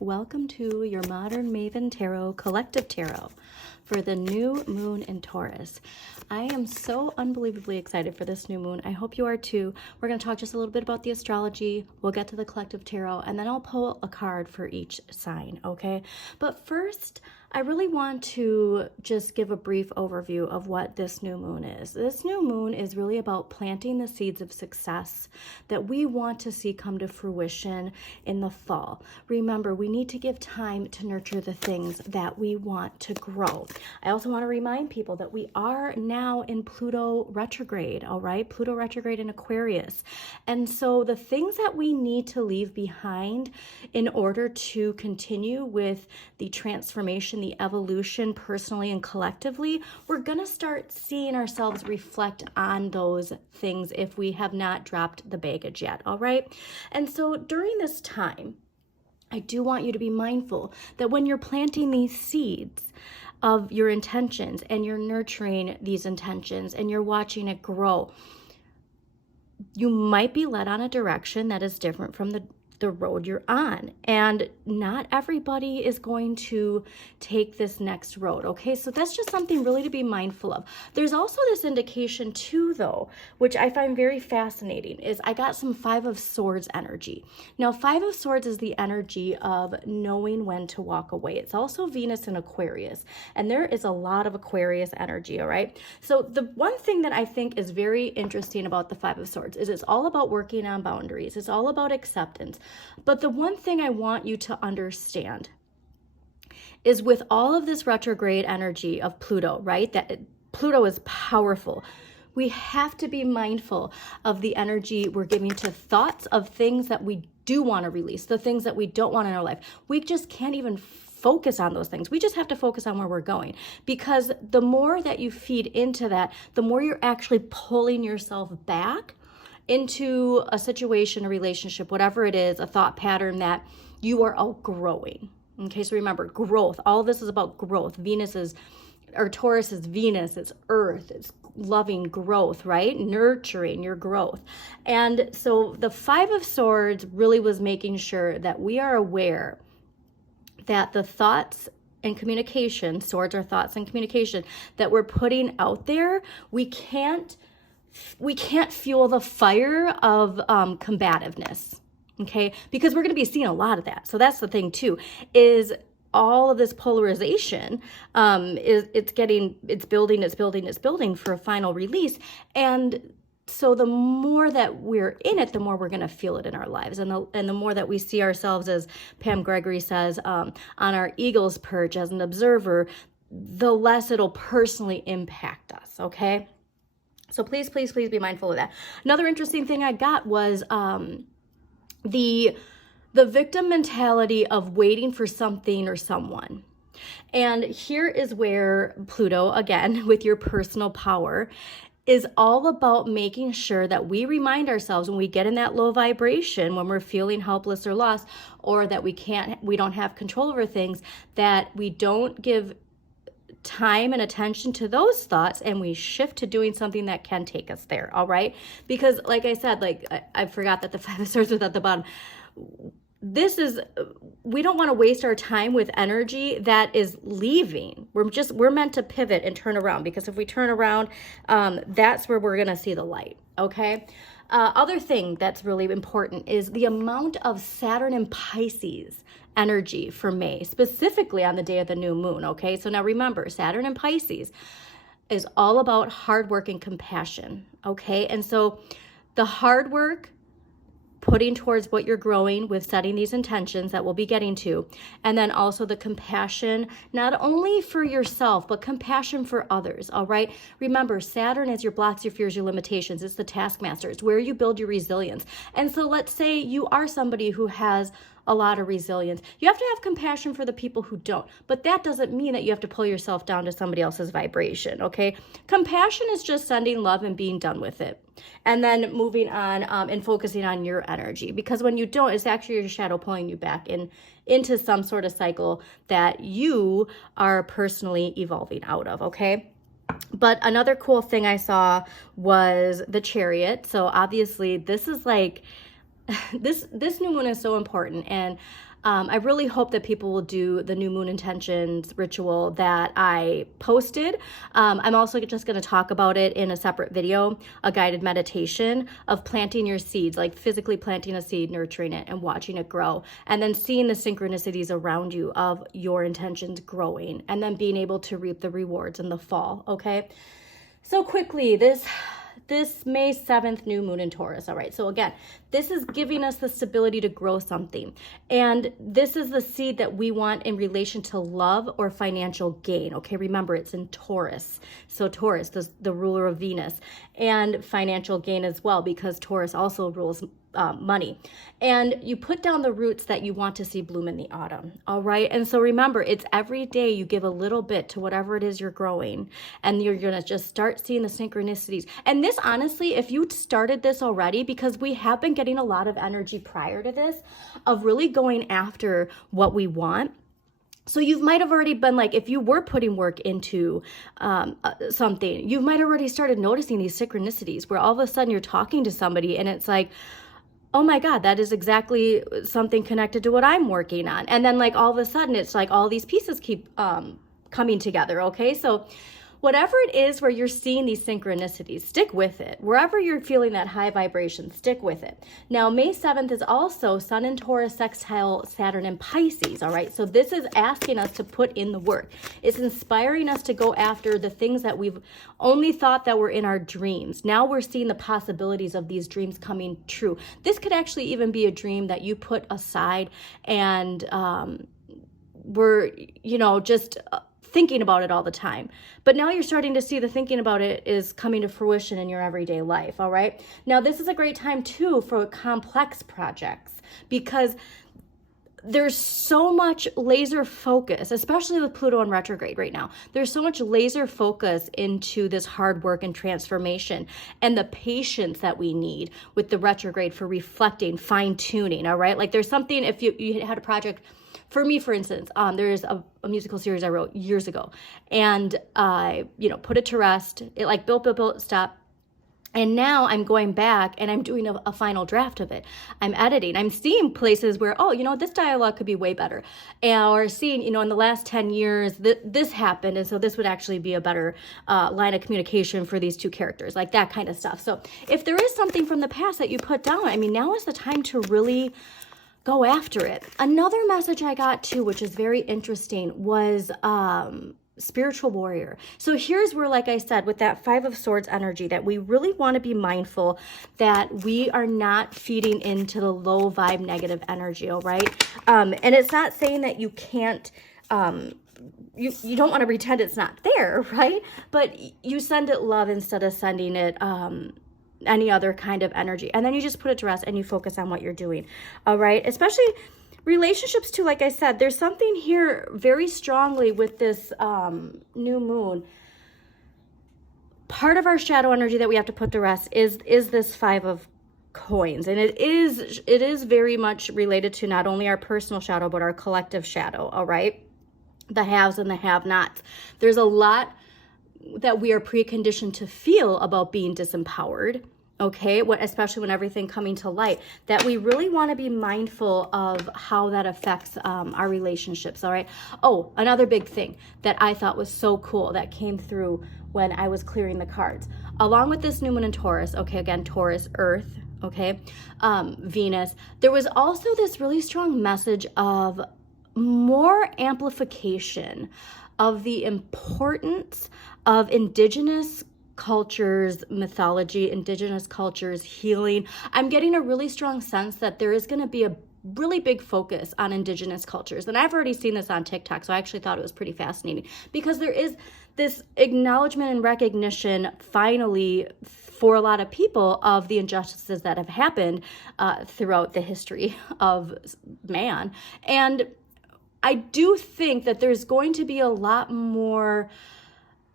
welcome to your Modern Maven Tarot Collective Tarot for the new moon in Taurus. I am so unbelievably excited for this new moon. I hope you are too. We're going to talk just a little bit about the astrology. We'll get to the collective tarot, and then I'll pull a card for each sign, okay? But first, I really want to just give a brief overview of what this new moon is. This new moon is really about planting the seeds of success that we want to see come to fruition in the fall. Remember, we need to give time to nurture the things that we want to grow. I also want to remind people that we are now in Pluto retrograde, all right? Pluto retrograde in Aquarius. And so the things that we need to leave behind in order to continue with the transformation, the evolution personally and collectively, we're going to start seeing ourselves reflect on those things if we have not dropped the baggage yet, all right? And so during this time, I do want you to be mindful that when you're planting these seeds of your intentions and you're nurturing these intentions and you're watching it grow, you might be led on a direction that is different from the road you're on, and not everybody is going to take this next road, okay? So that's just something really to be mindful of. There's also this indication too, though, which I find very fascinating, is I got some Five of Swords energy. Now, Five of Swords is the energy of knowing when to walk away. It's also Venus in Aquarius, and there is a lot of Aquarius energy, all right? So the one thing that I think is very interesting about the Five of Swords is it's all about working on boundaries. It's all about acceptance. But the one thing I want you to understand is with all of this retrograde energy of Pluto, right? That Pluto is powerful. We have to be mindful of the energy we're giving to thoughts of things that we do want to release, the things that we don't want in our life. We just can't even focus on those things. We just have to focus on where we're going, because the more that you feed into that, the more you're actually pulling yourself back into a situation, a relationship, whatever it is, a thought pattern that you are outgrowing. Okay, so remember, growth. All of this is about growth. Taurus is Venus, it's Earth, it's loving growth, right? Nurturing your growth. And so the Five of Swords really was making sure that we are aware that the thoughts and communication, swords are thoughts and communication, that we're putting out there, we can't fuel the fire of combativeness, okay? Because we're going to be seeing a lot of that. So that's the thing too, is all of this polarization it's building for a final release. And so the more that we're in it, the more we're going to feel it in our lives. And the more that we see ourselves, as Pam Gregory says, on our eagle's perch as an observer, the less it'll personally impact us, okay? So please, please, please be mindful of that. Another interesting thing I got was the victim mentality of waiting for something or someone. And here is where Pluto, again, with your personal power, is all about making sure that we remind ourselves when we get in that low vibration, when we're feeling helpless or lost, or that we don't have control over things, that we don't give time and attention to those thoughts, and we shift to doing something that can take us there, all right? Because like I said, I forgot that the Five of Swords was at the bottom. We don't want to waste our time with energy that is leaving. We're meant to pivot and turn around, because if we turn around, that's where we're going to see the light, okay? Other thing that's really important is the amount of Saturn and Pisces energy for May, specifically on the day of the new moon, okay? So now remember, Saturn and Pisces is all about hard work and compassion, okay? And so the hard work, putting towards what you're growing with setting these intentions that we'll be getting to, and then also the compassion, not only for yourself, but compassion for others, all right? Remember, Saturn is your blocks, your fears, your limitations. It's the taskmaster. It's where you build your resilience. And so let's say you are somebody who has a lot of resilience. You have to have compassion for the people who don't, but that doesn't mean that you have to pull yourself down to somebody else's vibration, okay? Compassion is just sending love and being done with it, and then moving on and focusing on your energy, because when you don't, it's actually your shadow pulling you back into some sort of cycle that you are personally evolving out of, okay? But another cool thing I saw was the Chariot. So obviously this is like, this new moon is so important. And I really hope that people will do the new moon intentions ritual that I posted. I'm also just going to talk about it in a separate video, a guided meditation of planting your seeds, like physically planting a seed, nurturing it, and watching it grow, and then seeing the synchronicities around you of your intentions growing, and then being able to reap the rewards in the fall. Okay. So quickly, this May 7th new moon in Taurus. All right. So again, this is giving us the stability to grow something. And this is the seed that we want in relation to love or financial gain. Okay. Remember, it's in Taurus. So Taurus, the ruler of Venus, and financial gain as well, because Taurus also rules money. And you put down the roots that you want to see bloom in the autumn. All right. And so remember, it's every day you give a little bit to whatever it is you're growing, and you're going to just start seeing the synchronicities. And this, honestly, if you started this already, because we have been getting a lot of energy prior to this of really going after what we want. So you might have already been like, if you were putting work into something, you might have already started noticing these synchronicities where all of a sudden you're talking to somebody and it's like, oh my God, that is exactly something connected to what I'm working on. And then like all of a sudden it's like all these pieces keep coming together. Okay. So whatever it is where you're seeing these synchronicities, stick with it. Wherever you're feeling that high vibration, stick with it. Now, May 7th is also Sun in Taurus sextile Saturn in Pisces, all right? So this is asking us to put in the work. It's inspiring us to go after the things that we've only thought that were in our dreams. Now we're seeing the possibilities of these dreams coming true. This could actually even be a dream that you put aside and were, just thinking about it all the time. But now you're starting to see the thinking about it is coming to fruition in your everyday life, all right? Now, this is a great time, too, for complex projects because there's so much laser focus, especially with Pluto in retrograde right now. There's so much laser focus into this hard work and transformation and the patience that we need with the retrograde for reflecting, fine-tuning, all right? Like there's something, if you had a project. For me, for instance, there's a musical series I wrote years ago, and I, put it to rest. It like built, stop. And now I'm going back and I'm doing a final draft of it. I'm editing. I'm seeing places where, this dialogue could be way better. Or seeing, in the last 10 years, this happened. And so this would actually be a better line of communication for these two characters, like that kind of stuff. So if there is something from the past that you put down, now is the time to really go after it. Another message I got too, which is very interesting, was spiritual warrior. So here's where, like I said, with that 5 of Swords energy, that we really want to be mindful that we are not feeding into the low vibe negative energy, all right? And it's not saying that you can't, you don't want to pretend it's not there, right? But you send it love instead of sending it any other kind of energy. And then you just put it to rest and you focus on what you're doing. All right. Especially relationships too. Like I said, there's something here very strongly with this new moon. Part of our shadow energy that we have to put to rest is this 5 of coins. And it is very much related to not only our personal shadow, but our collective shadow. All right. The haves and the have-nots. There's a lot that we are preconditioned to feel about being disempowered, okay? Especially when everything coming to light, that we really want to be mindful of how that affects our relationships, all right? Oh, another big thing that I thought was so cool that came through when I was clearing the cards. Along with this new moon in Taurus, okay, again, Taurus, Earth, okay, Venus, there was also this really strong message of more amplification of the importance of indigenous cultures, mythology, indigenous cultures, healing. I'm getting a really strong sense that there is going to be a really big focus on indigenous cultures. And I've already seen this on TikTok, so I actually thought it was pretty fascinating because there is this acknowledgement and recognition finally for a lot of people of the injustices that have happened throughout the history of man. And I do think that there's going to be a lot more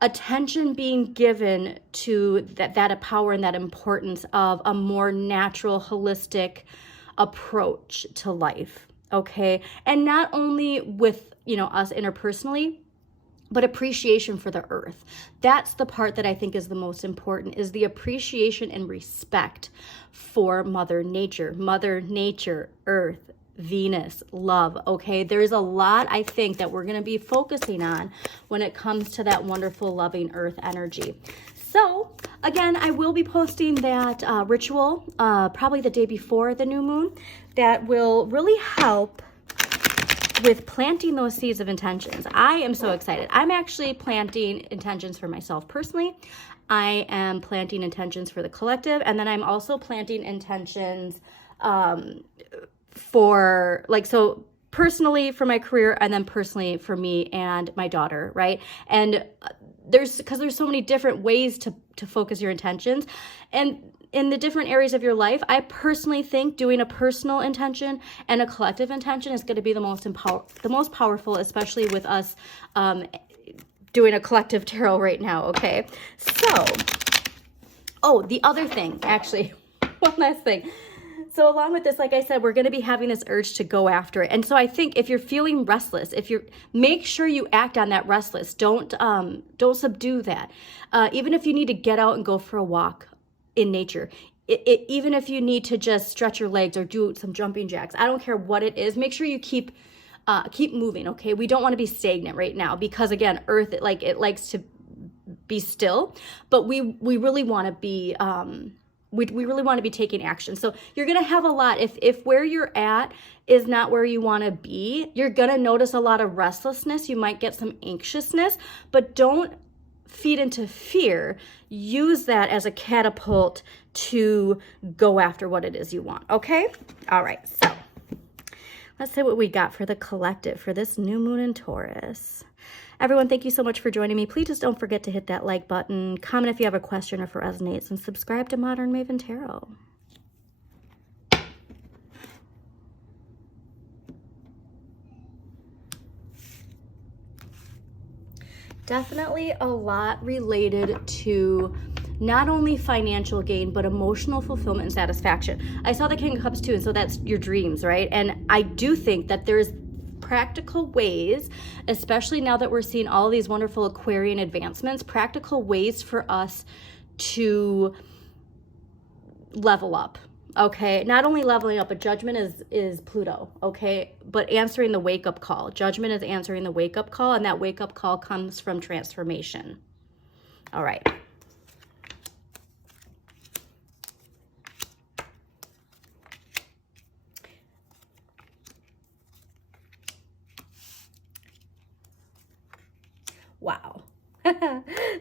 attention being given to that power and that importance of a more natural, holistic approach to life, okay? And not only with, us interpersonally, but appreciation for the earth. That's the part that I think is the most important, is the appreciation and respect for Mother Nature, Earth, Venus, love, okay? There's a lot, I think, that we're going to be focusing on when it comes to that wonderful, loving earth energy. So, again, I will be posting that ritual probably the day before the new moon that will really help with planting those seeds of intentions. I am so excited. I'm actually planting intentions for myself personally. I am planting intentions for the collective, and then I'm also planting intentions for so personally for my career, and then personally for me and my daughter, right? And there's so many different ways to focus your intentions, and in the different areas of your life, I personally think doing a personal intention and a collective intention is going to be the most powerful, especially with us doing a collective tarot right now, okay? So, the other thing, actually, one last thing. So along with this, like I said, we're going to be having this urge to go after it. And so I think if you're feeling restless, make sure you act on that restless. Don't subdue that. Even if you need to get out and go for a walk in nature, even if you need to just stretch your legs or do some jumping jacks, I don't care what it is. Make sure you keep moving. Okay, we don't want to be stagnant right now because again, Earth it likes to be still, but we really want to be. We really want to be taking action. So you're going to have a lot. If where you're at is not where you want to be, you're going to notice a lot of restlessness. You might get some anxiousness, but don't feed into fear. Use that as a catapult to go after what it is you want. Okay? All right. So let's see what we got for the collective for this new moon in Taurus. Everyone, thank you so much for joining me. Please just don't forget to hit that like button, comment if you have a question or if it resonates, and subscribe to Modern Maven Tarot. Definitely a lot related to not only financial gain, but emotional fulfillment and satisfaction. I saw the King of Cups too, and so that's your dreams, right? And I do think that there's practical ways, especially now that we're seeing all these wonderful Aquarian advancements, practical ways for us to level up. Okay, not only leveling up, but judgment is Pluto, okay? But answering the wake-up call. Judgment is answering the wake-up call, and that wake-up call comes from transformation. All right. Wow.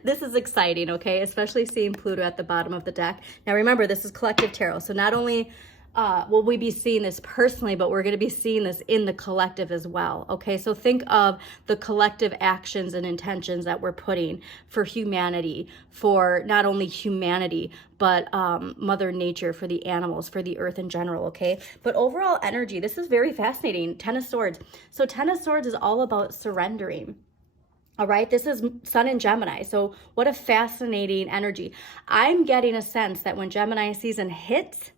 This is exciting, okay? Especially seeing Pluto at the bottom of the deck. Now remember, this is collective tarot. So not only will we be seeing this personally, but we're going to be seeing this in the collective as well, okay? So think of the collective actions and intentions that we're putting for humanity, for not only humanity, but Mother Nature, for the animals, for the earth in general, okay? But overall energy, this is very fascinating. Ten of Swords. So Ten of Swords is all about surrendering. All right, this is Sun in Gemini. So what a fascinating energy. I'm getting a sense that when Gemini season hits,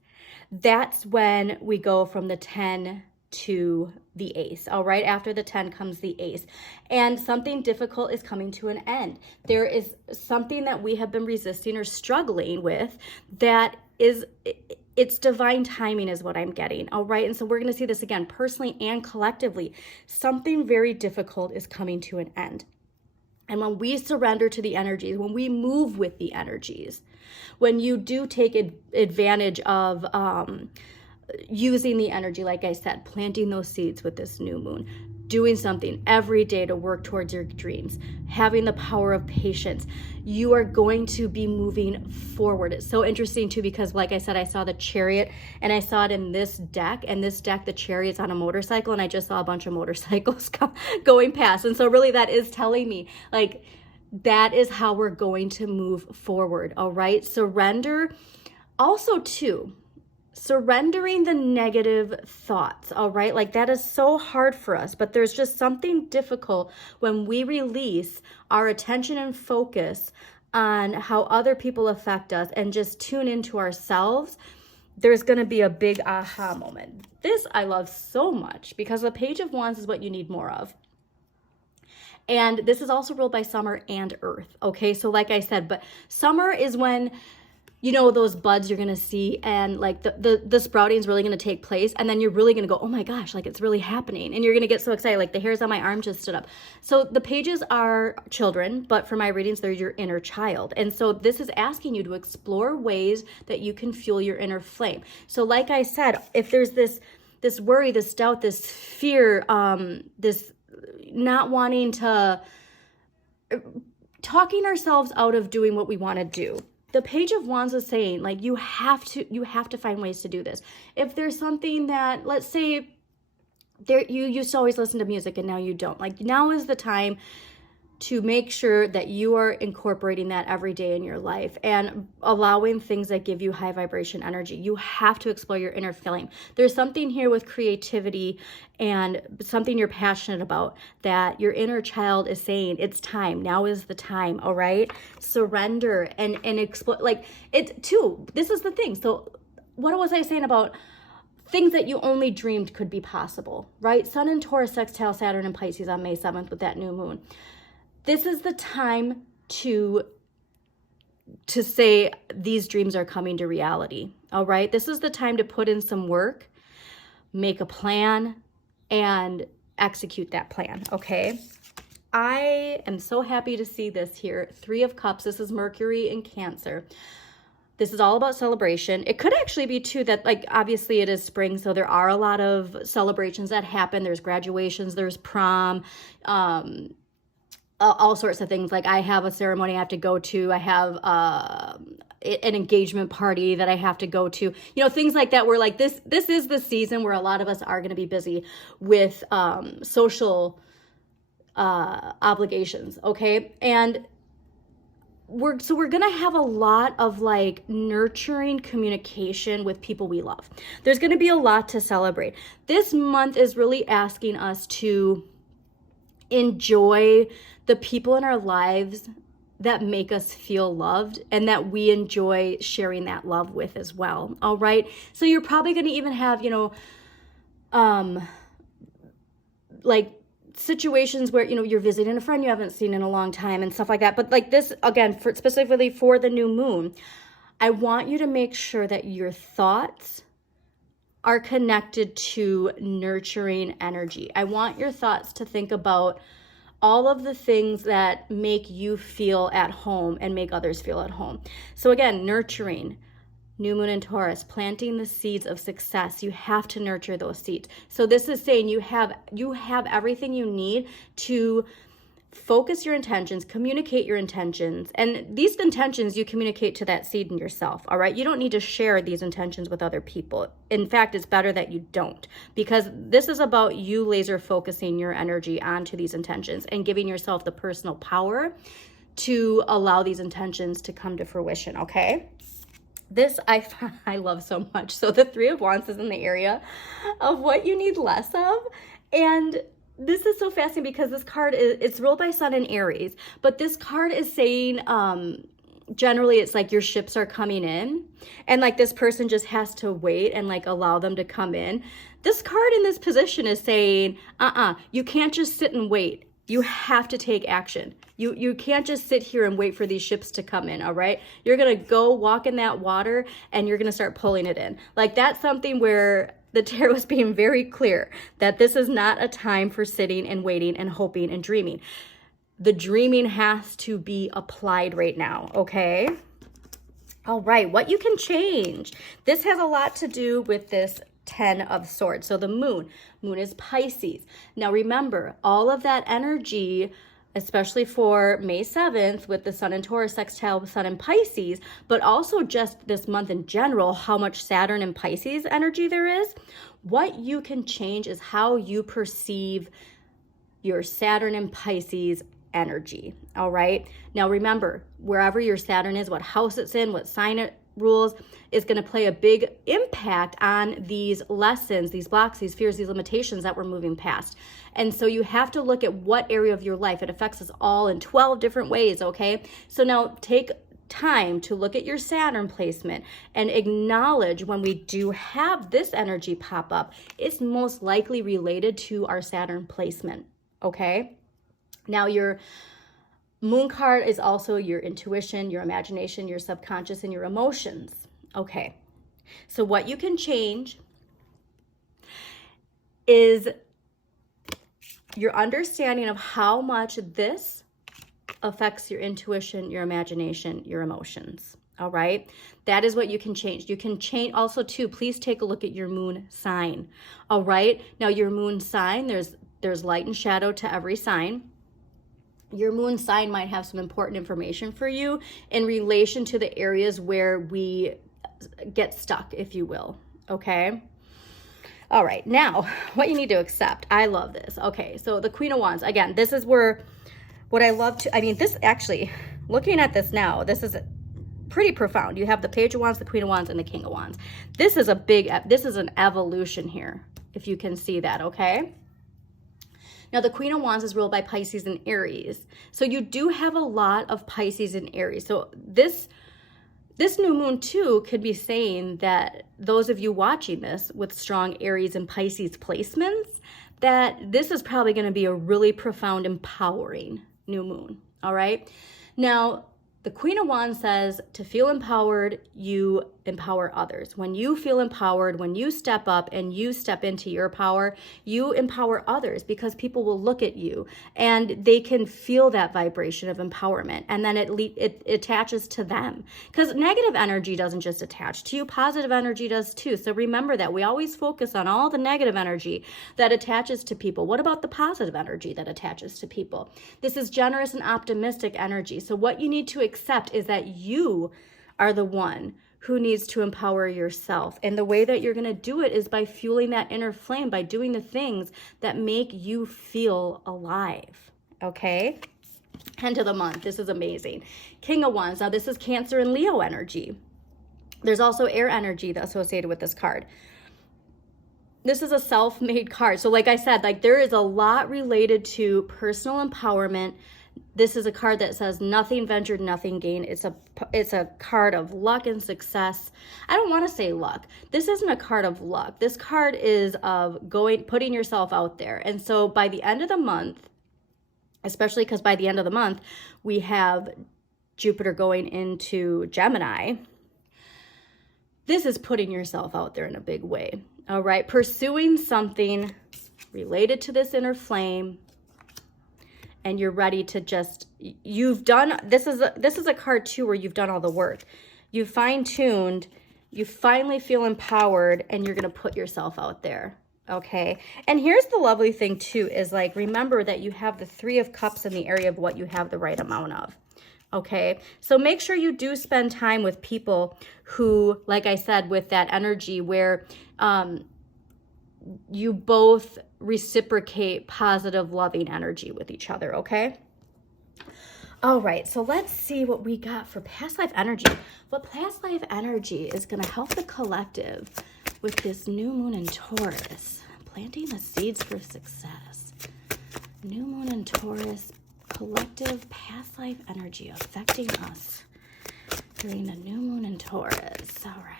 that's when we go from the 10 to the Ace. All right, after the 10 comes the Ace. And something difficult is coming to an end. There is something that we have been resisting or struggling with that is... It's divine timing is what I'm getting, all right? And so we're going to see this again, personally and collectively. Something very difficult is coming to an end. And when we surrender to the energies, when we move with the energies, when you do take advantage of using the energy, like I said, planting those seeds with this new moon, doing something every day to work towards your dreams, having the power of patience, you are going to be moving forward. It's so interesting too, because like I said, I saw the Chariot and I saw it in this deck, and this deck, the Chariot's on a motorcycle, and I just saw a bunch of motorcycles going past. And so really that is telling me like, that is how we're going to move forward. All right. Surrender also too. Surrendering the negative thoughts, all right? Like that is so hard for us, but there's just something difficult when we release our attention and focus on how other people affect us and just tune into ourselves. There's going to be a big aha moment. This I love so much because the Page of Wands is what you need more of. And this is also ruled by Summer and Earth, okay? So like I said, but Summer is when you know, those buds you're going to see, and like the sprouting is really going to take place. And then you're really going to go, oh my gosh, like it's really happening. And you're going to get so excited. Like the hairs on my arm just stood up. So the pages are children, but for my readings, they're your inner child. And so this is asking you to explore ways that you can fuel your inner flame. So like I said, if there's this worry, this doubt, this fear, this not wanting to, talking ourselves out of doing what we want to do. The Page of Wands is saying, like, you have to find ways to do this. If there's something that, let's say, you used to always listen to music and now you don't. Like, now is the time to make sure that you are incorporating that every day in your life and allowing things that give you high vibration energy. You have to explore your inner flame. There's something here with creativity and something you're passionate about that your inner child is saying, it's time. Now is the time. All right. Surrender and explore. Like it too. This is the thing. So what was I saying about things that you only dreamed could be possible, right? Sun and Taurus sextile Saturn and Pisces on May 7th with that new moon. This is the time to say these dreams are coming to reality, all right? This is the time to put in some work, make a plan, and execute that plan, okay? I am so happy to see this here. 3 of Cups, this is Mercury in Cancer. This is all about celebration. It could actually be too that, like, obviously it is spring, so there are a lot of celebrations that happen. There's graduations, there's prom, all sorts of things. Like I have a ceremony I have to go to. I have an engagement party that I have to go to. You know, things like that where like this is the season where a lot of us are going to be busy with social obligations, okay? And we're going to have a lot of like nurturing communication with people we love. There's going to be a lot to celebrate. This month is really asking us to enjoy the people in our lives that make us feel loved and that we enjoy sharing that love with as well. All right. So you're probably going to even have, you know, like situations where, you know, you're visiting a friend you haven't seen in a long time and stuff like that. But like this, again, specifically for the new moon, I want you to make sure that your thoughts are connected to nurturing energy. I want your thoughts to think about all of the things that make you feel at home and make others feel at home. So again, nurturing, new moon in Taurus, planting the seeds of success. You have to nurture those seeds. So this is saying you have everything you need to focus your intentions, communicate your intentions, and these intentions you communicate to that seed in yourself, all right? You don't need to share these intentions with other people. In fact, it's better that you don't, because this is about you laser focusing your energy onto these intentions and giving yourself the personal power to allow these intentions to come to fruition, okay? This I love so much. So the 3 of Wands is in the area of what you need less of, and this is so fascinating because this card it's ruled by Sun in Aries, but this card is saying generally it's like your ships are coming in and like this person just has to wait and like allow them to come in. This card in this position is saying, you can't just sit and wait. You have to take action. You can't just sit here and wait for these ships to come in, all right? You're going to go walk in that water and you're going to start pulling it in. Like that's something where the tarot is being very clear that this is not a time for sitting and waiting and hoping and dreaming. The dreaming has to be applied right now, okay? All right, what you can change. This has a lot to do with this 10 of Swords. So the moon is Pisces. Now remember, all of that energy, especially for May 7th with the Sun in Taurus sextile Sun in Pisces, but also just this month in general, how much Saturn and Pisces energy there is. What you can change is how you perceive your Saturn and Pisces energy, all right? Now remember, wherever your Saturn is, what house it's in, what sign it rules, is going to play a big impact on these lessons, these blocks, these fears, these limitations that we're moving past. And so you have to look at what area of your life. It affects us all in 12 different ways, okay? So now take time to look at your Saturn placement and acknowledge when we do have this energy pop up, it's most likely related to our Saturn placement, okay? Now your Moon card is also your intuition, your imagination, your subconscious, and your emotions. Okay, so what you can change is your understanding of how much this affects your intuition, your imagination, your emotions. All right, that is what you can change. You can change also too, please take a look at your moon sign. All right, now your moon sign, there's light and shadow to every sign. Your moon sign might have some important information for you in relation to the areas where we get stuck, if you will. Okay. All right. Now, what you need to accept. I love this. Okay. So the Queen of Wands, again, this is where what I love to, I mean, this actually, looking at this now, this is pretty profound. You have the Page of Wands, the Queen of Wands, and the King of Wands. This is an evolution here, if you can see that. Okay. Now, the Queen of Wands is ruled by Pisces and Aries. So you do have a lot of Pisces and Aries. So this new moon too could be saying that those of you watching this with strong Aries and Pisces placements, that this is probably going to be a really profound, empowering new moon. All right. Now, the Queen of Wands says to feel empowered, you empower others. When you feel empowered, when you step up and you step into your power, you empower others because people will look at you and they can feel that vibration of empowerment, and then it attaches to them, because negative energy doesn't just attach to you, positive energy does too. So remember that we always focus on all the negative energy that attaches to people. What about the positive energy that attaches to people? This is generous and optimistic energy. So what you need to accept is that you are the one who needs to empower yourself. And the way that you're going to do it is by fueling that inner flame, by doing the things that make you feel alive. Okay? End of the month. This is amazing. King of Wands. Now, this is Cancer and Leo energy. There's also air energy that's associated with this card. This is a self-made card. So like I said, like there is a lot related to personal empowerment. This is a card that says nothing ventured, nothing gained. It's a card of luck and success. I don't want to say luck. This isn't a card of luck. This card is of putting yourself out there. And so by the end of the month, especially because by the end of the month, we have Jupiter going into Gemini. This is putting yourself out there in a big way. All right. Pursuing something related to this inner flame. And you're ready to you've done, this is a card too where you've done all the work. You've fine-tuned, you finally feel empowered, and you're going to put yourself out there. Okay. And here's the lovely thing too, is like, remember that you have the Three of Cups in the area of what you have the right amount of. Okay. So make sure you do spend time with people who, like I said, with that energy where, you both reciprocate positive, loving energy with each other, okay? All right, so let's see what we got for past life energy. What past life energy is going to help the collective with this new moon in Taurus, planting the seeds for success. New moon in Taurus, collective past life energy affecting us during the new moon in Taurus. All right.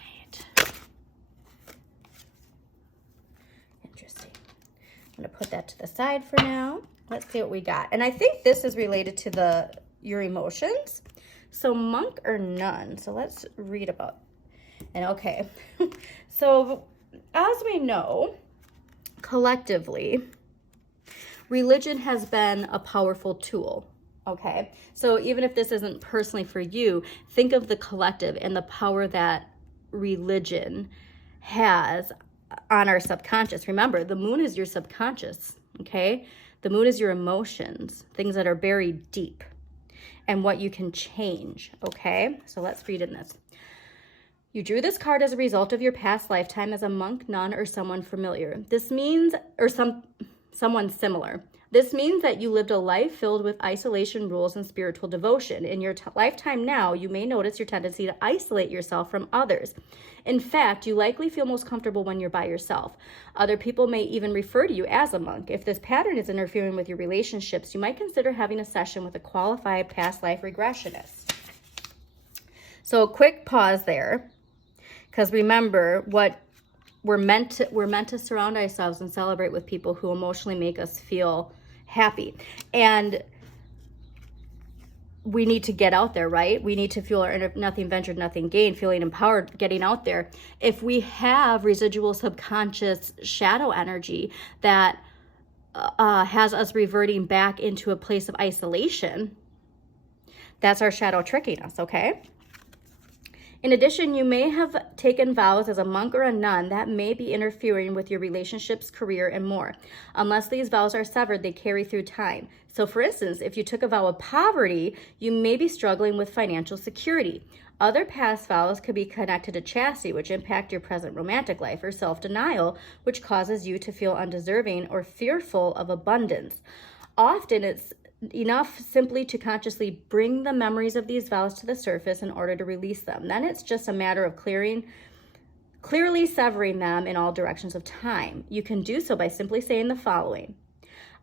I'm going to put that to the side for now. Let's see what we got. And I think this is related to your emotions. So monk or nun. So let's read about. And okay. So as we know, collectively, religion has been a powerful tool. Okay. So even if this isn't personally for you, think of the collective and the power that religion has on our subconscious. Remember, the moon is your subconscious, okay? The moon is your emotions, things that are buried deep, and what you can change, okay? So let's read in this. You drew this card as a result of your past lifetime as a monk, nun, or someone familiar. This means, or someone similar. This means that you lived a life filled with isolation, rules, and spiritual devotion. In your lifetime now, you may notice your tendency to isolate yourself from others. In fact, you likely feel most comfortable when you're by yourself. Other people may even refer to you as a monk. If this pattern is interfering with your relationships, you might consider having a session with a qualified past life regressionist. So a quick pause there, because remember, what we're meant to surround ourselves and celebrate with people who emotionally make us feel happy. And we need to get out there, right? We need to feel our inner nothing ventured, nothing gained, feeling empowered, getting out there. If we have residual subconscious shadow energy that has us reverting back into a place of isolation, that's our shadow tricking us, okay? In addition, you may have taken vows as a monk or a nun that may be interfering with your relationships, career, and more. Unless these vows are severed, they carry through time. So for instance, if you took a vow of poverty, you may be struggling with financial security. Other past vows could be connected to chastity, which impact your present romantic life, or self-denial, which causes you to feel undeserving or fearful of abundance. Often it's enough simply to consciously bring the memories of these vows to the surface in order to release them. Then it's just a matter of clearly severing them in all directions of time. You can do so by simply saying the following: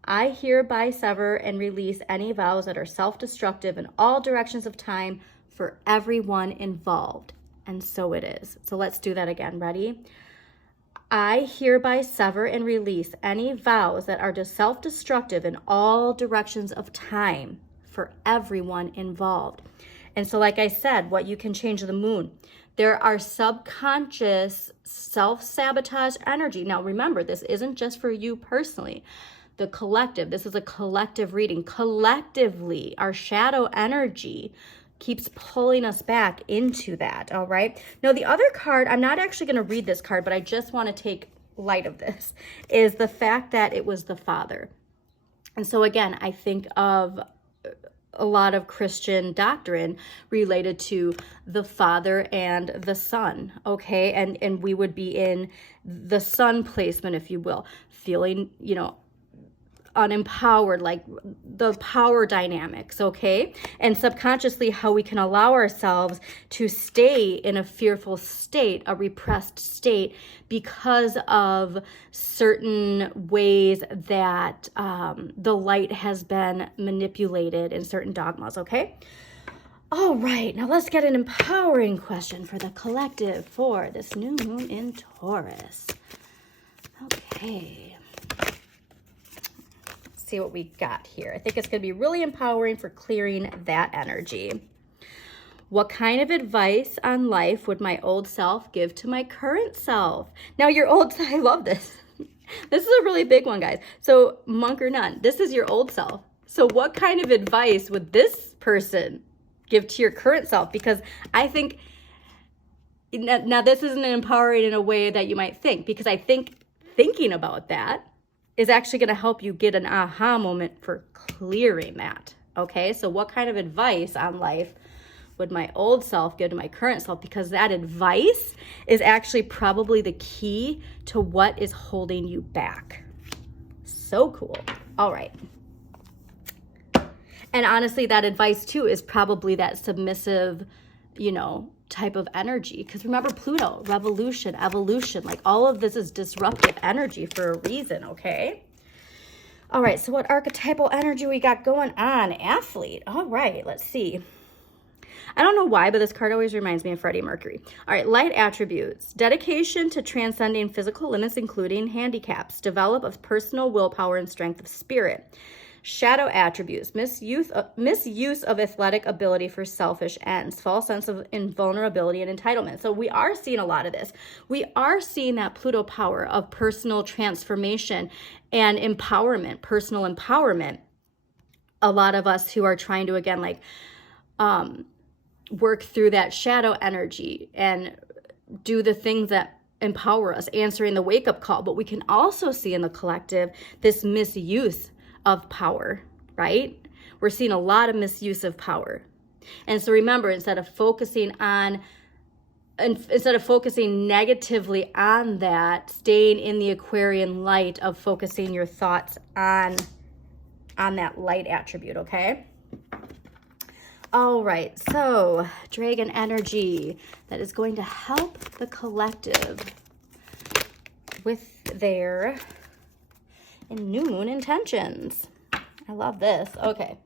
I hereby sever and release any vows that are self-destructive in all directions of time for everyone involved. And so it is. So let's do that again. Ready? I hereby sever and release any vows that are self-destructive in all directions of time for everyone involved. And so, like I said, what you can change the moon. There are subconscious self-sabotage energy. Now, remember, this isn't just for you personally. The collective, this is a collective reading. Collectively, our shadow energy keeps pulling us back into that, all right? Now, the other card, I'm not actually going to read this card, but I just want to take light of this, is the fact that it was the Father. And so again, I think of a lot of Christian doctrine related to the Father and the Son, okay? And we would be in the Son placement, if you will, feeling, unempowered, like the power dynamics, okay? And subconsciously how we can allow ourselves to stay in a fearful state, a repressed state, because of certain ways that the light has been manipulated in certain dogmas, okay? All right, now let's get an empowering question for the collective for this new moon in Taurus. Okay. See what we got here. I think it's going to be really empowering for clearing that energy. What kind of advice on life would my old self give to my current self? Now, your old self, I love this. This is a really big one, guys. So, monk or nun, this is your old self. So what kind of advice would this person give to your current self? Because I think, now this isn't empowering in a way that you might think, because I think thinking about that is actually going to help you get an aha moment for clearing that, okay? So what kind of advice on life would my old self give to my current self? Because that advice is actually probably the key to what is holding you back. So cool. All right. And honestly, that advice too is probably that submissive, type of energy. Because remember, Pluto, revolution, evolution, like all of this is disruptive energy for a reason, okay? All right, so what archetypal energy we got going on? Athlete. All right, let's see. I don't know why, but this card always reminds me of Freddie Mercury. All right, light attributes. Dedication to transcending physical limits, including handicaps. Develop a personal willpower and strength of spirit. Shadow attributes, misuse of athletic ability for selfish ends, false sense of invulnerability and entitlement. So we are seeing a lot of this. We are seeing that Pluto power of personal transformation and empowerment, personal empowerment. A lot of us who are trying to, again, work through that shadow energy and do the things that empower us, answering the wake-up call. But we can also see in the collective this misuse of power, right? We're seeing a lot of misuse of power. And so remember, instead of focusing negatively on that, staying in the Aquarian light of focusing your thoughts on that light attribute, okay? All right, so dragon energy that is going to help the collective with their new moon intentions. I love this. Okay.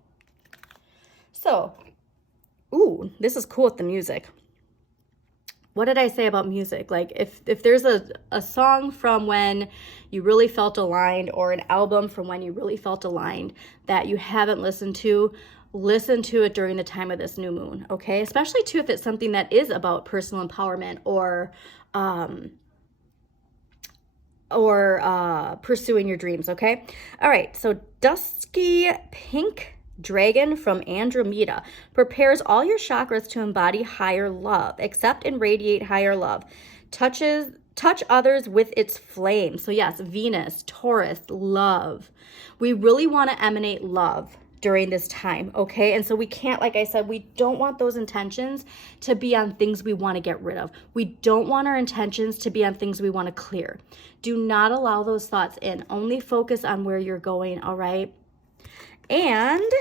So, ooh, this is cool with the music. What did I say about music? Like if there's a song from when you really felt aligned, or an album from when you really felt aligned that you haven't listened to, listen to it during the time of this new moon, okay? Especially too if it's something that is about personal empowerment or pursuing your dreams, okay? All right, so dusky pink dragon from Andromeda prepares all your chakras to embody higher love, accept and radiate higher love, touch others with its flame. So yes, Venus, Taurus, love. We really want to emanate love during this time, okay? And so we can't, like I said, we don't want those intentions to be on things we want to get rid of. We don't want our intentions to be on things we want to clear. Do not allow those thoughts in. Only focus on where you're going, all right? And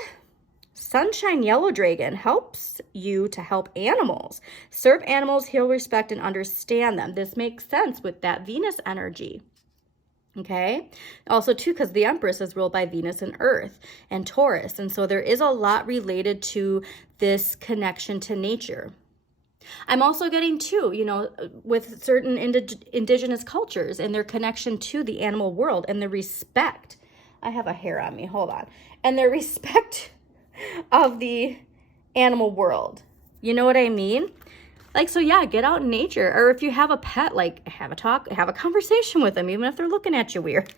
Sunshine Yellow Dragon helps you to help animals. Serve animals, heal, respect, and understand them. This makes sense with that Venus energy. Okay, also too, because the Empress is ruled by Venus and Earth and Taurus. And so there is a lot related to this connection to nature. I'm also getting too, you know, with certain indigenous cultures and their connection to the animal world and the respect. I have a hair on me, hold on. And their respect of the animal world. You know what I mean? Like, so yeah, get out in nature. Or if you have a pet, like have a conversation with them, even if they're looking at you weird.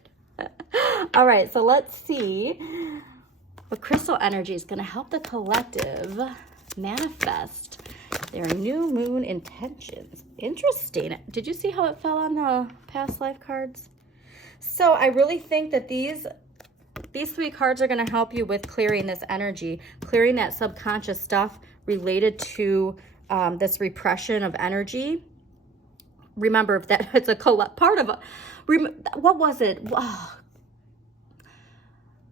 All right, so let's see what crystal energy is going to help the collective manifest their new moon intentions. Interesting. Did you see how it fell on the past life cards? So I really think that these 3 cards are going to help you with clearing this energy, clearing that subconscious stuff related to this repression of energy. Remember that it's a part of what was it? Oh,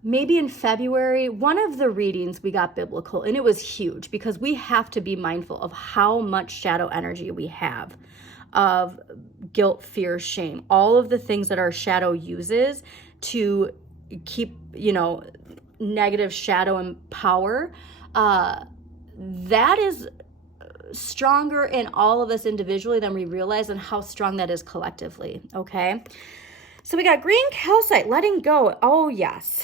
maybe in February, one of the readings we got biblical, and it was huge because we have to be mindful of how much shadow energy we have, of guilt, fear, shame, all of the things that our shadow uses to keep, you know, negative shadow and power. That is stronger in all of us individually than we realize, and how strong that is collectively, okay? So we got green calcite, letting go. Oh, yes.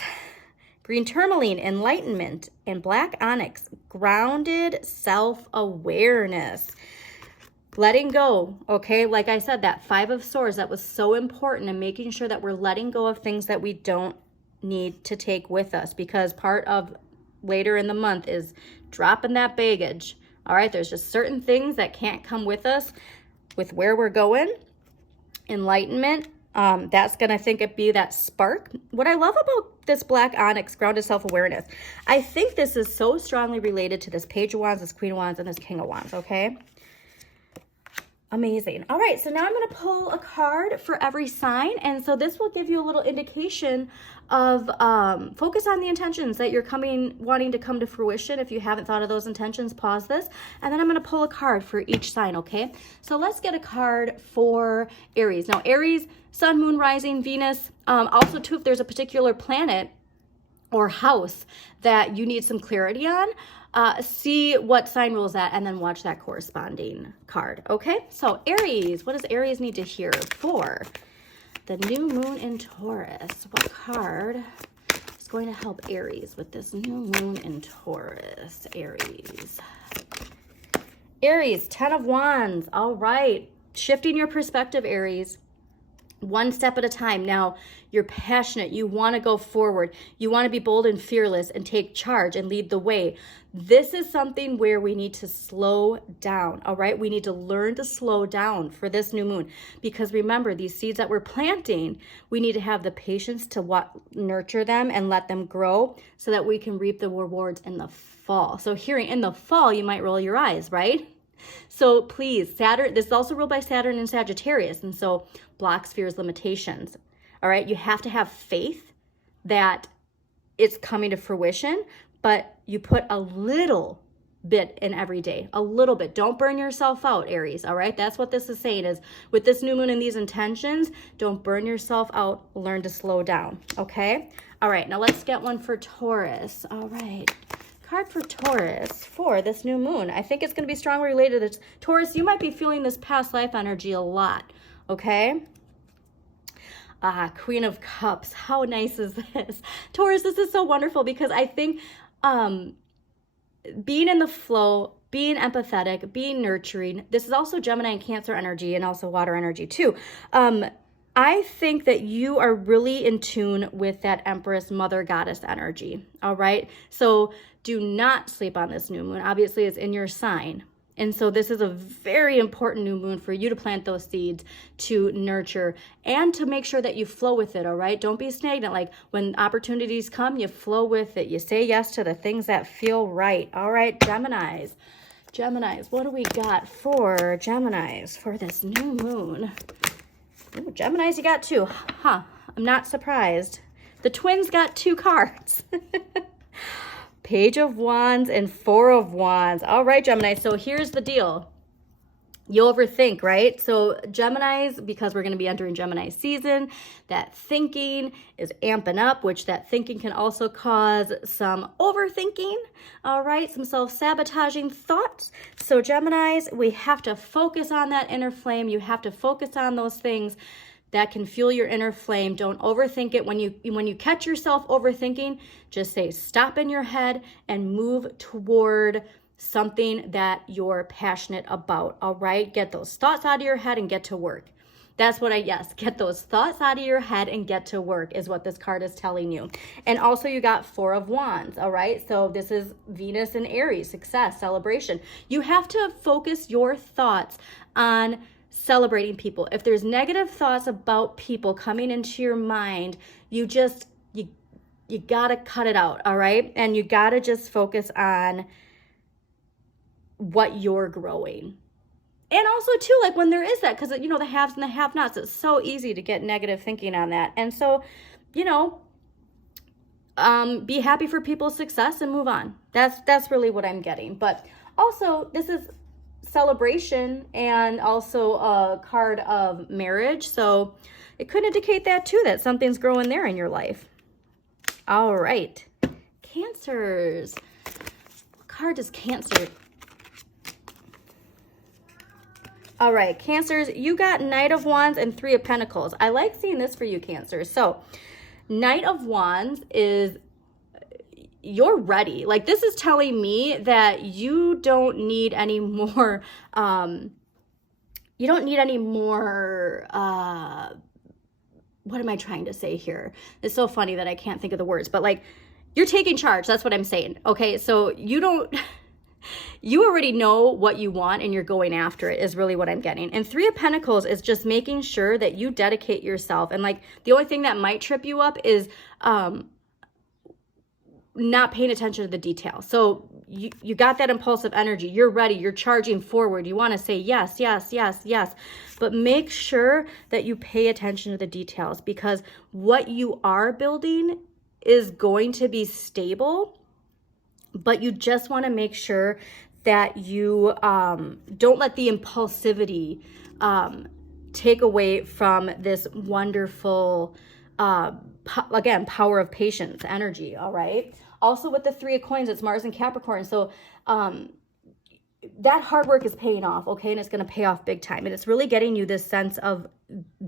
Green tourmaline, enlightenment, and black onyx, grounded self-awareness. Letting go, okay? Like I said, that 5 of Swords, that was so important in making sure that we're letting go of things that we don't need to take with us, because part of later in the month is dropping that baggage. All right, there's just certain things that can't come with us with where we're going. Enlightenment, that's going to be that spark. What I love about this black onyx, grounded self-awareness, I think this is so strongly related to this Page of Wands, this Queen of Wands, and this King of Wands, okay? Amazing. All right, so now I'm going to pull a card for every sign. And so this will give you a little indication of focus on the intentions that you're wanting to come to fruition. If you haven't thought of those intentions, pause this. And then I'm going to pull a card for each sign, okay? So let's get a card for Aries. Now, Aries, Sun, Moon, Rising, Venus. Also, too, if there's a particular planet or house that you need some clarity on, see what sign rules that, and then watch that corresponding card. Okay, so Aries, what does Aries need to hear for the new moon in Taurus? What card is going to help Aries with this new moon in Taurus? Aries, 10 of Wands. All right, shifting your perspective, Aries. One step at a time. Now, you're passionate. You want to go forward. You want to be bold and fearless and take charge and lead the way. This is something where we need to slow down, all right? We need to learn to slow down for this new moon, because remember, these seeds that we're planting, we need to have the patience to nurture them and let them grow so that we can reap the rewards in the fall. So hearing in the fall, you might roll your eyes, right? So please, Saturn, this is also ruled by Saturn and Sagittarius, and so blocks, fears, limitations. All right, you have to have faith that it's coming to fruition, but you put a little bit in every day, a little bit. Don't burn yourself out, Aries, all right? That's what this is saying, is with this new moon and these intentions, don't burn yourself out, learn to slow down, okay? All right, now let's get one for Taurus. All right. Card for Taurus for this new moon. I think it's going to be strongly related to Taurus. You might be feeling this past life energy a lot, okay? Queen of Cups. How nice is this? Taurus, this is so wonderful because I think being in the flow, being empathetic, being nurturing. This is also Gemini and Cancer energy and also water energy too. I think that you are really in tune with that Empress Mother Goddess energy, all right? So do not sleep on this new moon. Obviously, it's in your sign. And so this is a very important new moon for you to plant those seeds, to nurture, and to make sure that you flow with it, all right? Don't be stagnant. Like when opportunities come, you flow with it. You say yes to the things that feel right. All right, Geminis. Geminis, what do we got for Geminis for this new moon? Ooh, Geminis, you got two. Huh, I'm not surprised. The twins got 2 cards. Page of Wands and 4 of Wands. All right, Gemini, so here's the deal. You overthink, right? So Geminis, because we're going to be entering Gemini season, that thinking is amping up, which that thinking can also cause some overthinking, all right? Some self-sabotaging thoughts. So Geminis, we have to focus on that inner flame. You have to focus on those things that can fuel your inner flame. Don't overthink it. When you catch yourself overthinking, just say stop in your head and move toward something that you're passionate about, all right? Get those thoughts out of your head and get to work. That's what get those thoughts out of your head and get to work is what this card is telling you. And also you got 4 of Wands, all right? So this is Venus and Aries, success, celebration. You have to focus your thoughts on celebrating people. If there's negative thoughts about people coming into your mind, you gotta cut it out, all right? And you gotta just focus on what you're growing. And also too, like when there is that, because you know, the haves and the have-nots, it's so easy to get negative thinking on that. And so, you know, be happy for people's success and move on. That's really what I'm getting. But also, this is celebration and also a card of marriage. So it could indicate that too, that something's growing there in your life. All right. Cancers. What card is Cancer? All right, Cancers, you got Knight of Wands and 3 of Pentacles. I like seeing this for you, Cancer. So Knight of Wands is you're ready. Like this is telling me that you don't need any more, what am I trying to say here? It's so funny that I can't think of the words, but like you're taking charge. That's what I'm saying. Okay, so you already know what you want and you're going after it is really what I'm getting. And 3 of Pentacles is just making sure that you dedicate yourself. And like the only thing that might trip you up is not paying attention to the details. So you got that impulsive energy. You're ready. You're charging forward. You want to say yes, yes, yes, yes. But make sure that you pay attention to the details because what you are building is going to be stable. But you just want to make sure that you don't let the impulsivity take away from this wonderful, again, power of patience energy, all right? Also with the 3 of Coins, it's Mars and Capricorn. So that hard work is paying off, okay? And it's going to pay off big time. And it's really getting you this sense of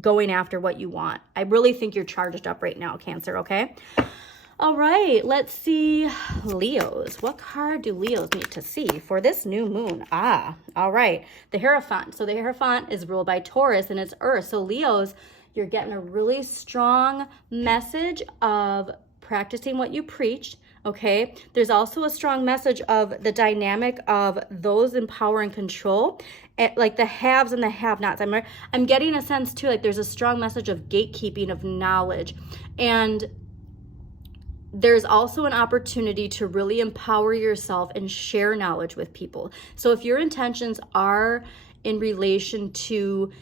going after what you want. I really think you're charged up right now, Cancer, okay? All right, let's see Leos. What card do Leos need to see for this new moon? All right, the Hierophant. So the Hierophant is ruled by Taurus and it's Earth. So Leos, you're getting a really strong message of practicing what you preach, okay? There's also a strong message of the dynamic of those in power and control, like the haves and the have-nots. I'm getting a sense too, like there's a strong message of gatekeeping of knowledge. And there's also an opportunity to really empower yourself and share knowledge with people. So if your intentions are in relation to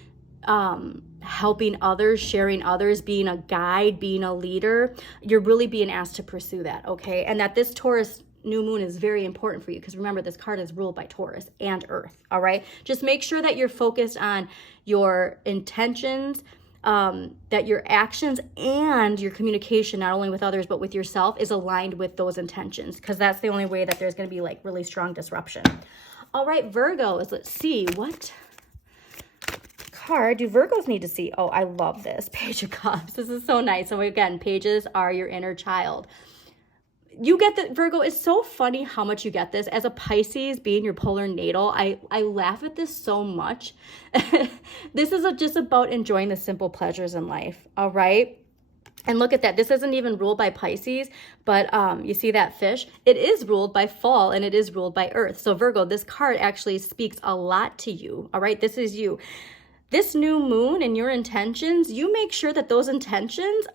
helping others, sharing others, being a guide, being a leader, you're really being asked to pursue that, okay? And that this Taurus new moon is very important for you because remember, this card is ruled by Taurus and Earth, all right? Just make sure that you're focused on your intentions, that your actions and your communication, not only with others, but with yourself, is aligned with those intentions, because that's the only way that there's going to be like really strong disruption. All right, Virgos, let's see. What card do Virgos need to see? Oh, I love this. Page of Cups. This is so nice. So again, pages are your inner child. you get that, Virgo. It's so funny how much you get this as a Pisces, being your polar natal. I laugh at this so much. This is just about enjoying the simple pleasures in life. All right. And look at that. This isn't even ruled by Pisces, but you see that fish? It is ruled by fall and it is ruled by earth. So Virgo, this card actually speaks a lot to you. All right. This is you. This new moon and your intentions, you make sure that those intentions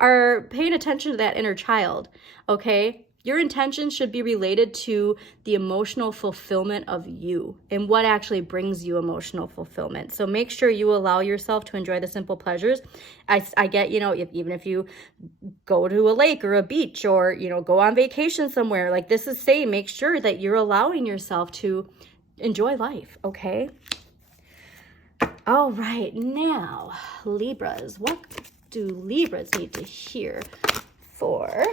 are paying attention to that inner child, okay? Your intentions should be related to the emotional fulfillment of you and what actually brings you emotional fulfillment. So make sure you allow yourself to enjoy the simple pleasures. I get, you know, even if you go to a lake or a beach or, you know, go on vacation somewhere, like this is saying, make sure that you're allowing yourself to enjoy life, okay? All right, now, Libras, what do Libras need to hear for?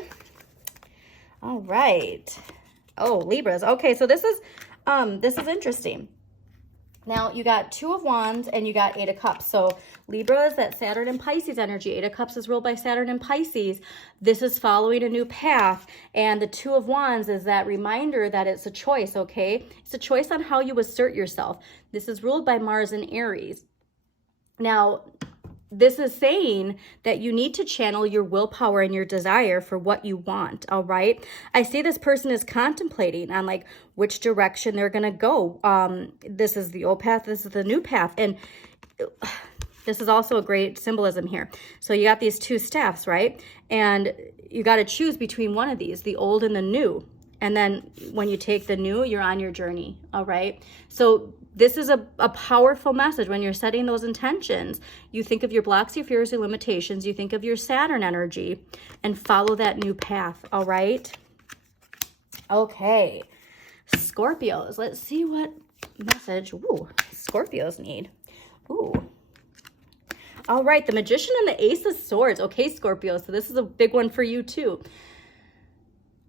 All right. Oh, Libras. Okay, so this is interesting. Now, you got 2 of Wands and you got 8 of Cups. So Libras, that Saturn and Pisces energy. 8 of Cups is ruled by Saturn and Pisces. This is following a new path. And the 2 of Wands is that reminder that it's a choice, okay? It's a choice on how you assert yourself. This is ruled by Mars and Aries. Now, this is saying that you need to channel your willpower and your desire for what you want, all right? I see this person is contemplating on like which direction they're going to go. This is the old path, this is the new path. And this is also a great symbolism here. So you got these 2 staffs, right? And you got to choose between one of these, the old and the new. And then when you take the new, you're on your journey, all right? So this is a powerful message when you're setting those intentions. You think of your blocks, your fears, your limitations. You think of your Saturn energy and follow that new path, all right? Okay, Scorpios. Let's see what message Scorpios need. Ooh. All right, the Magician and the Ace of Swords. Okay, Scorpio, so this is a big one for you too.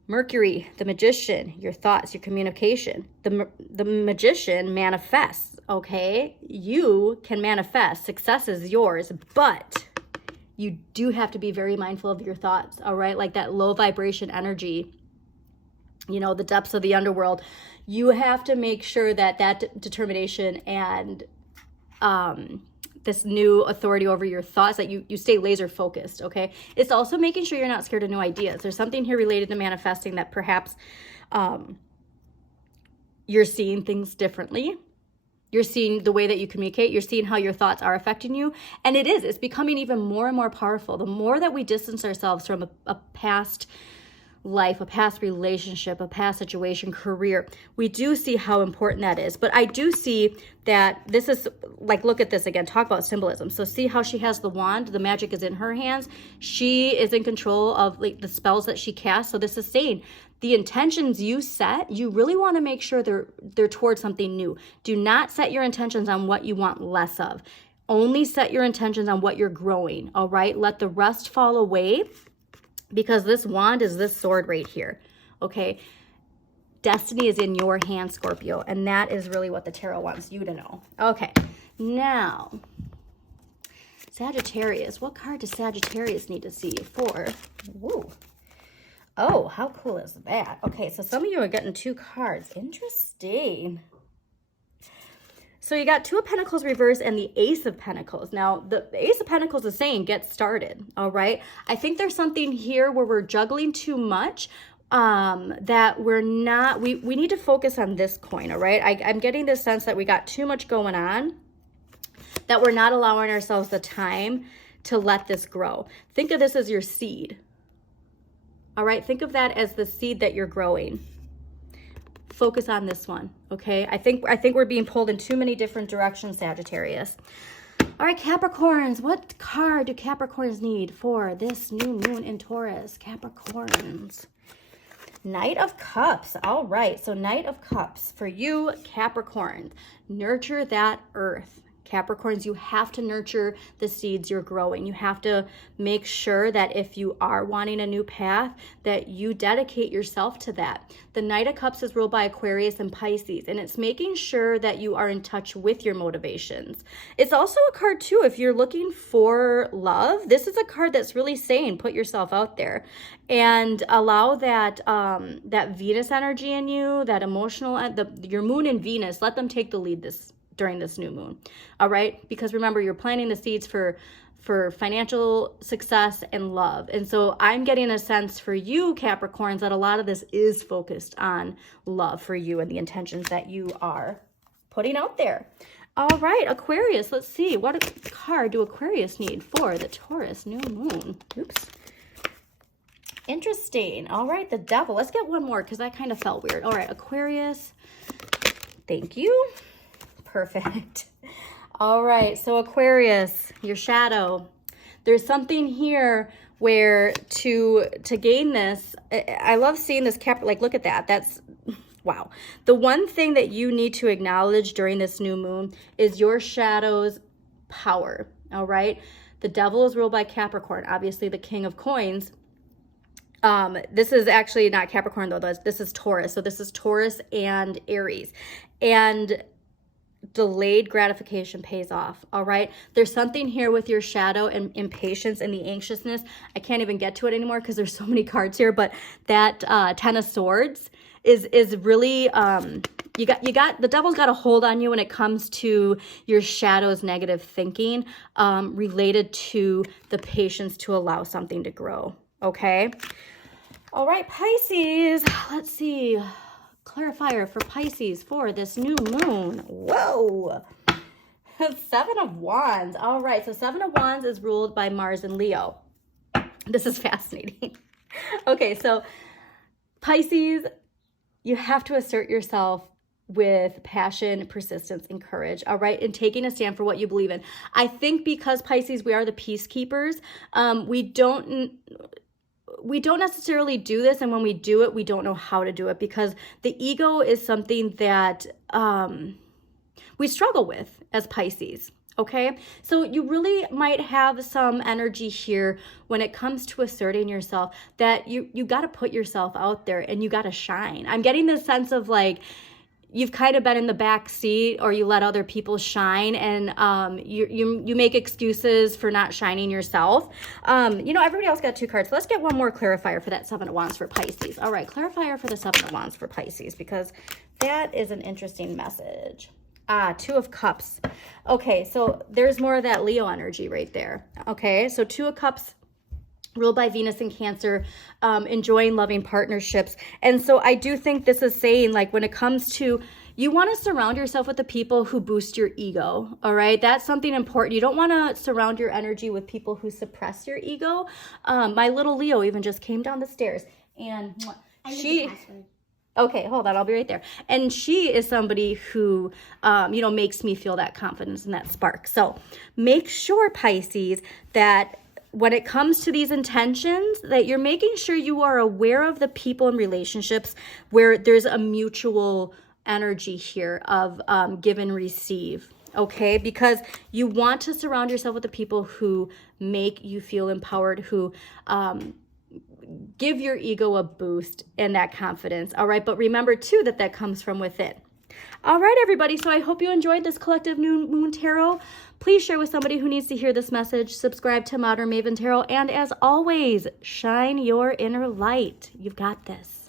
Mercury, the Magician, your thoughts, your communication. The Magician manifests, okay? You can manifest. Success is yours, but you do have to be very mindful of your thoughts, all right? Like that low vibration energy, you know, the depths of the underworld. You have to make sure that that determination and this new authority over your thoughts, that you stay laser focused, okay? It's also making sure you're not scared of new ideas. There's something here related to manifesting that perhaps you're seeing things differently. You're seeing the way that you communicate. You're seeing how your thoughts are affecting you. And it's becoming even more and more powerful. The more that we distance ourselves from a past life, a past relationship, a past situation, career, we do see how important that is. But I do see that this is like, look at this again, talk about symbolism. So see how she has the wand, the magic is in her hands. She is in control of like the spells that she casts. So this is saying the intentions you set, you really want to make sure they're towards something new. Do not set your intentions on what you want less of. Only set your intentions on what you're growing, all right? Let the rest fall away. Because this wand is this sword right here, okay? Destiny is in your hand, Scorpio, and that is really what the tarot wants you to know. Okay, now, Sagittarius. What card does Sagittarius need to see for? Woo. Oh, how cool is that? Okay, so some of you are getting 2 cards. Interesting. So you got 2 of Pentacles reversed and the Ace of Pentacles. Now, the Ace of Pentacles is saying get started, all right? I think there's something here where we're juggling too much, that we're not, we need to focus on this coin, all right? I'm getting this sense that we got too much going on, that we're not allowing ourselves the time to let this grow. Think of this as your seed, all right? Think of that as the seed that you're growing. Focus on this one, okay? I think we're being pulled in too many different directions, Sagittarius. All right, Capricorns. What card do Capricorns need for this new moon in Taurus? Capricorns. Knight of Cups. All right, so Knight of Cups for you, Capricorns. Nurture that earth. Capricorns, you have to nurture the seeds you're growing. You have to make sure that if you are wanting a new path, that you dedicate yourself to that. The Knight of Cups is ruled by Aquarius and Pisces, and it's making sure that you are in touch with your motivations. It's also a card too, if you're looking for love, this is a card that's really saying put yourself out there and allow that that Venus energy in you, that emotional, your moon and Venus, let them take the lead during this new moon. All right, because remember, you're planting the seeds for financial success and love. And so I'm getting a sense for you, Capricorns, that a lot of this is focused on love for you and the intentions that you are putting out there. All right, Aquarius, let's see. What card do Aquarius need for the Taurus new moon? Oops. Interesting. All right, the Devil. Let's get one more because that kind of felt weird. All right, Aquarius. Thank you. Perfect. All right, so Aquarius, your shadow. There's something here where to gain this, I love seeing this like, look at that. That's, wow. The one thing that you need to acknowledge during this new moon is your shadow's power, all right? The Devil is ruled by Capricorn, obviously the King of Coins. This is actually not Capricorn though, this is Taurus. So this is Taurus and Aries. And delayed gratification pays off, all right? There's something here with your shadow and impatience and the anxiousness. I can't even get to it anymore because there's so many cards here, but that Ten of Swords is really, the Devil's got a hold on you when it comes to your shadow's negative thinking related to the patience to allow something to grow, okay? All right, Pisces, let's see. Clarifier for Pisces for this new moon. Whoa. Seven of Wands. All right, so Seven of Wands is ruled by Mars and Leo. This is fascinating. Okay, so Pisces, you have to assert yourself with passion, persistence, and courage, all right? And taking a stand for what you believe in. I think because Pisces, we are the peacekeepers, we don't necessarily do this, and when we do it, we don't know how to do it because the ego is something that we struggle with as Pisces, okay? So you really might have some energy here when it comes to asserting yourself that you got to put yourself out there and you got to shine. I'm getting this sense of like, you've kind of been in the back seat or you let other people shine and you make excuses for not shining yourself. Everybody else got two cards. So let's get one more clarifier for that Seven of Wands for Pisces. All right, clarifier for the Seven of Wands for Pisces because that is an interesting message. Two of Cups. Okay, so there's more of that Leo energy right there. Okay, so Two of Cups ruled by Venus and Cancer, enjoying loving partnerships. And so I do think this is saying, like, when it comes to, you want to surround yourself with the people who boost your ego, all right? That's something important. You don't want to surround your energy with people who suppress your ego. My little Leo even just came down the stairs, and okay, hold on, I'll be right there. And she is somebody who, makes me feel that confidence and that spark. So make sure, Pisces, that when it comes to these intentions, that you're making sure you are aware of the people and relationships where there's a mutual energy here of give and receive, okay? Because you want to surround yourself with the people who make you feel empowered, who give your ego a boost and that confidence, all right? But remember, too, that comes from within. All right, everybody, so I hope you enjoyed this collective new moon tarot. Please share with somebody who needs to hear this message. Subscribe to Modern Maven Tarot. And as always, shine your inner light. You've got this.